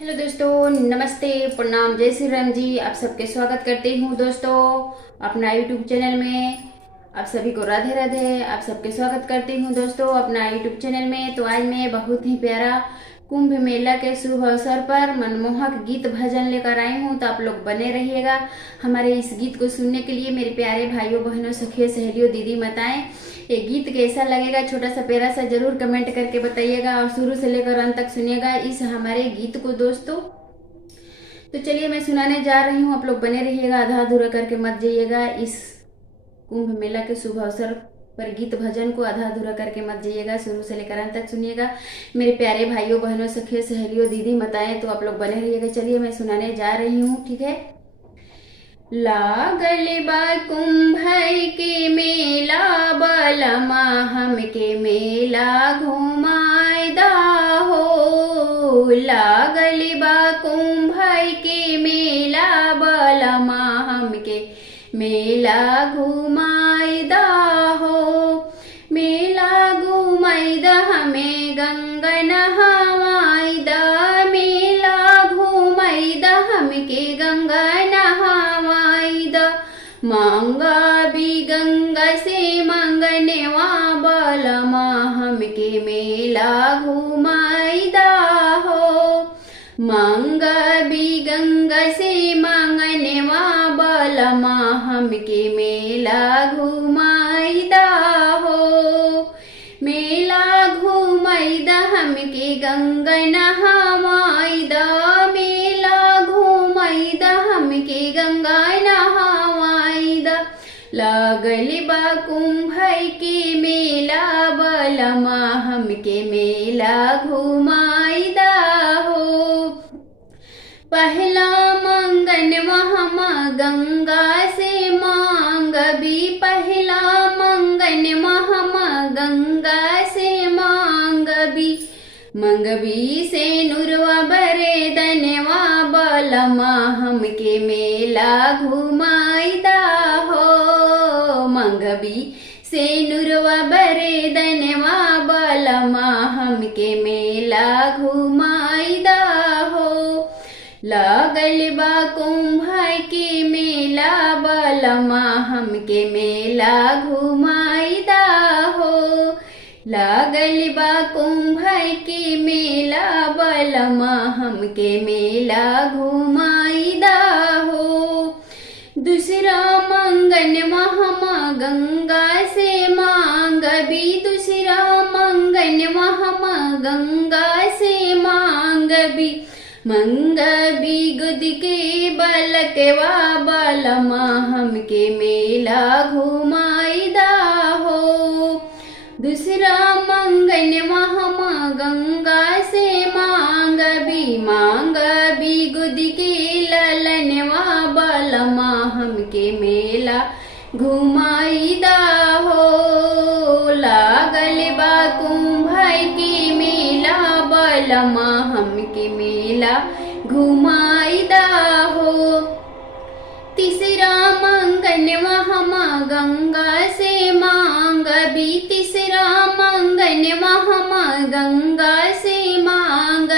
हेलो दोस्तों, नमस्ते, प्रणाम, जय श्री राम जी। आप सबके स्वागत करती हूँ दोस्तों अपना यूट्यूब चैनल में। आप सभी को राधे राधे। आप सबके स्वागत करती हूँ दोस्तों अपना यूट्यूब चैनल में। तो आज मैं बहुत ही प्यारा कुंभ मेला के शुभ अवसर पर मनमोहक गीत भजन लेकर आई हूँ। तो आप लोग बने रहिएगा हमारे इस गीत को सुनने के लिए। मेरे प्यारे भाइयों बहनों सखियों सहेलियों दीदी माताएं, ये गीत कैसा लगेगा छोटा सा प्यारा सा जरूर कमेंट करके बताइएगा और शुरू से लेकर अंत तक सुनिएगा इस हमारे गीत को दोस्तों। तो चलिए मैं सुनाने जा रही हूँ, आप लोग बने रहिएगा, आधा अधूरा करके मत जाइएगा। इस कुंभ मेला के शुभ अवसर पर गीत भजन को आधा अधूरा करके मत जाइएगा, शुरू से लेकर अंत तक सुनिएगा मेरे प्यारे भाइयों बहनों सखियों सहेलियों दीदी माताएं। तो आप लोग बने रहिएगा। चलिए मैं सुनाने जा रही हूँ, ठीक है। लागल बा कुंभ के मेला बलमा हमके मेला घुमाएदा हो। लागल बा कुंभ के मेला बलमा हमके मेला घुमाएदा हो। मेला घुमाएदा हमें गंगा नहावाएदा। मेला घुमाएदा हमके गंगा नहावाएदा। मांगा भी गंगा से मंगनेवा बलमा हमके मेला घुमाएदा हो। मांगा भी गंगा से मंगनेवा बलमा हमके मेला घुमाएदा हो। मेला घुमाएदा हमके गंगा नहावाएदा। मेला घुमाएदा हमके गंगा नहावाएदा। लागल बा कुंभ के मेला बलमा हमके मेला घुमाएदा हो। पहला मंगन हम गंगा से मांग भी। पहला मंगन हम गंगा से मांग भी। मंगबी से नुरवा बरे दनवा बलमा हमके मेला घुमाएदा हो। मंगबी से नुरवा बरे दनवा बलमा हमके मेला घुमाएदा हो। लागल बा कुंभ के मेला बलमा हमके मेला घुमाएदा हो। लागल बा कुंभ के मेला बलमा हमके मेला घुमाएदा हो। दूसरा मंगन हम गंगा से मांग भी। दूसरा मंगन हम गंगा से मांग भी। मंग भी गुद के बलकवा बलमा हमके मेला घुमाएदा हो। दूसरा मंगन हम गंगा से मांग भी गुद के ललनवा बलमा हमके मेला घुमाएदा हो। लागल बा कुंभ के मेला बलमा हमके मेला घुमाएदा हो। तीसरा मंगन हम गंगा से मांग भी। तीसरा मंगन हम गंगा से मांग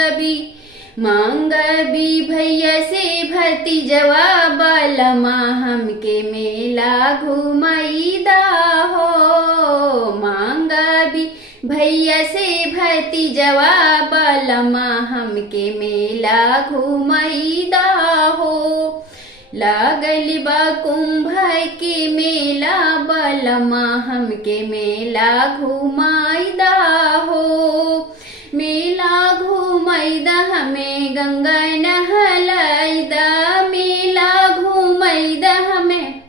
भी भैया से भतीजवा बलमा हमके मेला घुमाएदा हो। मांग भी भैया से भतीजवा बलमा हमके मेला घुमाएदा हो। लागल बा कुंभ के मेला बलमा हमके मेला घुमाएदा हो। मेला घुमाएदा हमें गंगा नहलाएदा। मेला घुमाएदा हमें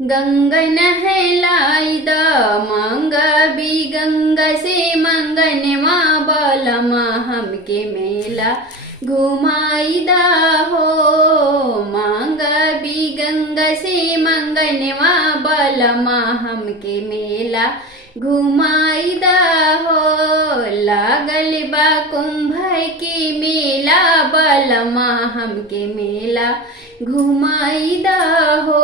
गंगा नहलाएदा। मांगा भी गंगा से मंगनवा बलमा हमके मेला घुमाएदा हो। मांगा भी गंगा से मंगनवा बलमा हमके मेला घुमाएदा हो। लागल बा कुंभ के मेला बलमा हमके मेला घुमाएदा हो।